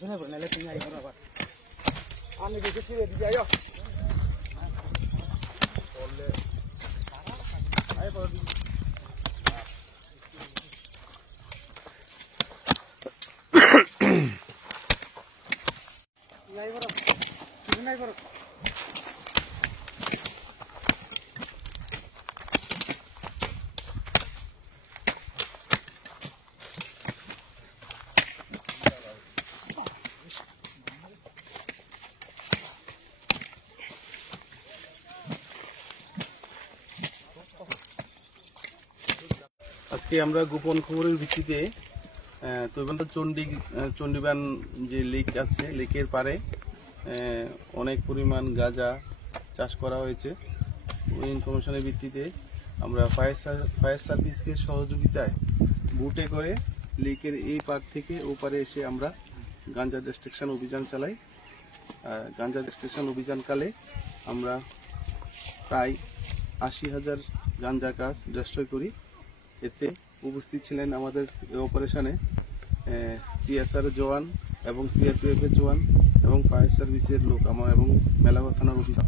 শুনে বল নালে তুমি আইবো আবার আমি দেখে ফিরে দিয়ে আইও বললে আই বল নাই বড় তুমি নাই বড় আজকে আমরা গোপন খবরের ভিত্তিতে চণ্ডীবান যে লেক আছে, লেকের পারে অনেক পরিমাণ গাঁজা চাষ করা হয়েছে। ওই ইনফরমেশনের ভিত্তিতে আমরা ফায়ার সার্ভিসকে সহযোগিতায় বুটে করে লেকের এই পার থেকে ও পারে এসে আমরা গাঁজা ডিস্ট্রাকশন অভিযান চালাই। গাঁজা ডিস্ট্রাকশন অভিযানকালে আমরা প্রায় 80,000 গাঁজা গাছ ডিস্ট্রয় করি। এতে উপস্থিত ছিলেন আমাদের এই অপারেশনে সিএসআর জওয়ান এবং সিআরপিএফের জওয়ান এবং ফায়ার সার্ভিসের লোক এবং মেলাঘর থানার অফিসার।